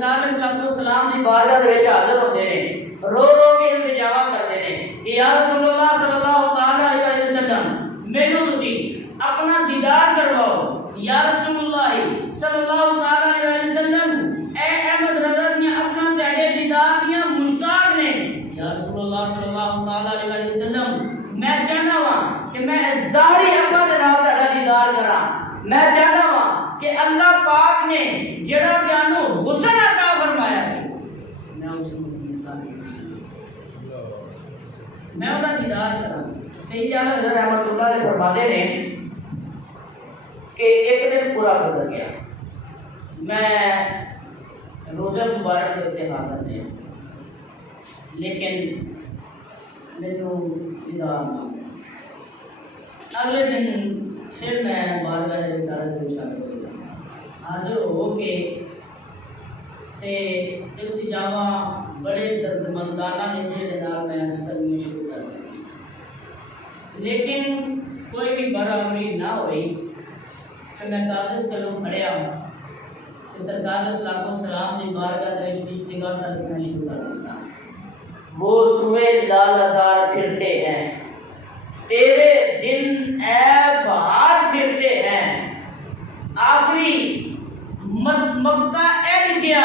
سرکار صلی السلام دی بارگاہ دے وچ حاضر ہوندے نے رو رو کے التجا کرتے نے کہ یا رسول اللہ صلی اللہ تعالی علیہ وسلم مینوں تسی اپنا دیدار کرواؤ یا رسول اللہ صلی اللہ تعالی علیہ وسلم اے احمد رضا دی اکھاں تہاڈے دیدار دیاں مشتاق نے یا رسول اللہ صلی اللہ تعالی علیہ وسلم میں چاہنا ہاں کہ میں ظاہری اکھاں دے نال تہاڈا دیدار کراں میں چاہنا ہاں کہ اللہ پاک نے جڑا کیانو حسن عطا فرمایا سی میں اس کو میں انہاں دیدار کراں سید اعلی حضرت رحمۃ اللہ علیہ فرماتے ہیں کہ ایک دن پورا گزر گیا میں روزہ مبارک کے اتنے حاضر نہیں لیکن مینوں دیدار نہ اگلے دن پھر میں بارگاہ رسالت کے حاضر ہو کے التجاواں بڑے دردمندانہ نیچے کے نال میں عرض کرنی شروع کر دی لیکن کوئی بھی برابری نہ ہوئی کہ میں کاغذ قلم پڑھیا کہ سرکار صلی اللہ علیہ وسلم کی بارگاہ دے وچ استغاثہ کرنا شروع کر دیتا وہ سوئے لال ہزار پھرتے ہیں تیرے دن اے بہار پھرتے ہیں آخری مکہ اے کیا